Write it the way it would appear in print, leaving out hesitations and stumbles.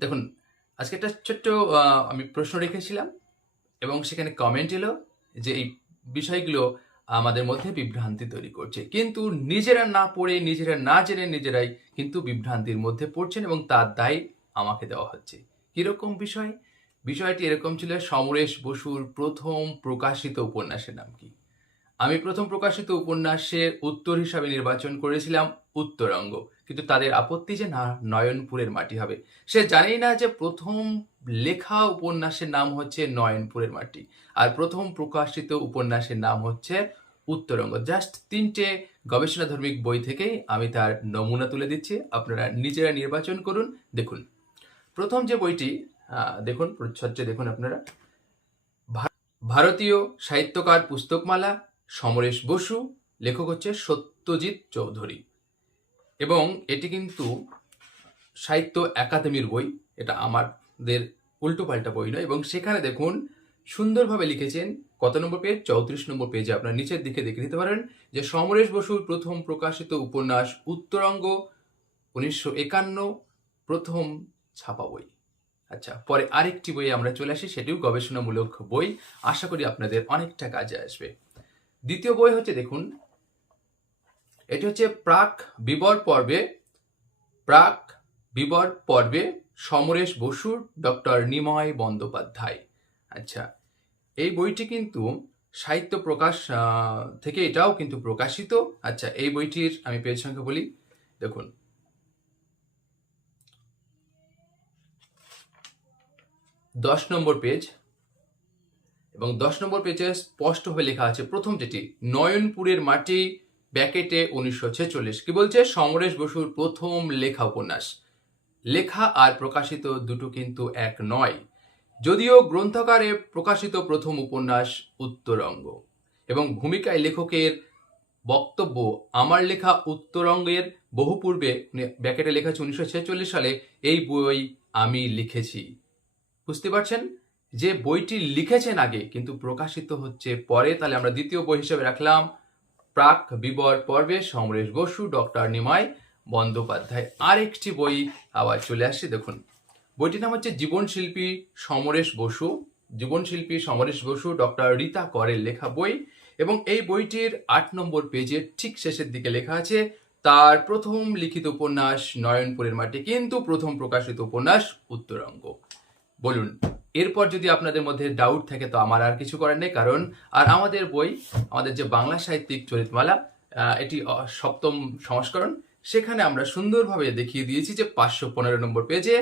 দেখুন, আজকে একটা ছোট্ট আমি প্রশ্ন রেখেছিলাম এবং সেখানে কমেন্ট এলো যে এই বিষয়গুলো আমাদের মধ্যে বিভ্রান্তি তৈরি করছে। কিন্তু নিজেরা না পড়ে, নিজেরা না জেনে নিজেরাই কিন্তু বিভ্রান্তির মধ্যে পড়ছেন এবং তার দায় আমাকে দেওয়া হচ্ছে। কিরকম বিষয়? বিষয়টি এরকম ছিল, সমরেশ বসুর ১ম প্রকাশিত উপন্যাসের নাম কি? আমি ১ম প্রকাশিত উপন্যাসের উত্তর হিসাবে নির্বাচন করেছিলাম 'উত্তরঙ্গ'। কিন্তু তাদের আপত্তি যে না, 'নয়নপুরের মাটি' হবে। সে জানেই না যে ১ম লেখা উপন্যাসের নাম হচ্ছে 'নয়নপুরের মাটি'। আর ১ম প্রকাশিত উপন্যাসের নাম হচ্ছে 'উত্তরঙ্গ'। জাস্ট ৩ টে গবেষণাধর্মিক বই থেকেই আমি তার নমুনা তুলে দিচ্ছি। আপনারা নিজেরা নির্বাচন করুন। দেখুন, ১ম যে বইটি দেখুন, প্রচ্ছদটি দেখুন আপনারা। ভারতীয় সাহিত্যকার পুস্তকমালা, সমরেশ বসু, লেখক হচ্ছে সত্যজিৎ চৌধুরী এবং এটি কিন্তু সাহিত্য একাডেমির বই। এটা আমাদের উল্টোপাল্টা বই নয়। এবং সেখানে দেখুন সুন্দরভাবে লিখেছেন, কত নম্বর পেজ? ৩৪ নম্বর পেজে আপনার নিচের দিকে দেখে নিতে পারেন যে সমরেশ বসুর ১ম প্রকাশিত উপন্যাস 'উত্তরঙ্গ', ১৯৫১ প্রথম ছাপা বই। আচ্ছা, পরে আরেকটি বইয়ে আমরা চলে আসি, সেটিও গবেষণামূলক বই। আশা করি আপনাদের অনেকটা কাজে আসবে। দ্বিতীয় বই হচ্ছে, দেখুন, এটি হচ্ছে প্রাক বিবর পর্বে সমরেশ বসুর ডক্টর নিময় বন্দ্যোপাধ্যায়। আচ্ছা, এই বইটি কিন্তু সাহিত্য প্রকাশ থেকে এটাও কিন্তু প্রকাশিত। আচ্ছা, এই বইটির আমি পেজ সংখ্যা বলি, দেখুন ১০ নম্বর পেজ এবং ১০ নম্বর পেজে স্পষ্টভাবে লেখা আছে প্রথম যেটি, 'নয়নপুরের মাটি' ব্যাকেটে ১৯৪৬। কি বলছে? সমরেশ বসুর ১ম লেখা উপন্যাস। লেখা আর প্রকাশিত দুটো কিন্তু এক নয়। যদিও গ্রন্থাকারে প্রকাশিত প্রথম উপন্যাস 'উত্তরঙ্গ' এবং ভূমিকায় লেখকের বক্তব্য, আমার লেখা 'উত্তরঙ্গের' বহু পূর্বে, ব্র্যাকেটে লেখা আছে ১৯৪৬ সালে, এই বই আমি লিখেছি। বুঝতে পারছেন যে বইটি লিখেছেন আগে কিন্তু প্রকাশিত হচ্ছে পরে। তাহলে আমরা দ্বিতীয় বই হিসেবে রাখলাম প্রাক বিবর পর্বে সমরেশ বসু ডক্টর নিময় বন্দ্যোপাধ্যায়। আরেকটি বই আবার চলে আসছে, দেখুন, বইটির নাম হচ্ছে জীবনশিল্পী সমরেশ বসু ডক্টর রীতা করের লেখা বই এবং এই বইটির ৮ নম্বর পেজের ঠিক শেষের দিকে লেখা আছে তার প্রথম লিখিত উপন্যাস 'নয়নপুরের মাটি' কিন্তু প্রথম প্রকাশিত উপন্যাস 'উত্তরঙ্গ'। বলুন, এরপর যদি আপনাদের মধ্যে ডাউট থাকে তো আমার আর কিছু করার নেই, কারণ আর আমাদের বই, আমাদের যে বাংলা সাহিত্যিক চরিতমালা, এটি ৭ম সংস্করণ, সেখানে আমরা সুন্দরভাবে দেখিয়ে দিয়েছি যে ৫১৫ নম্বর পেজে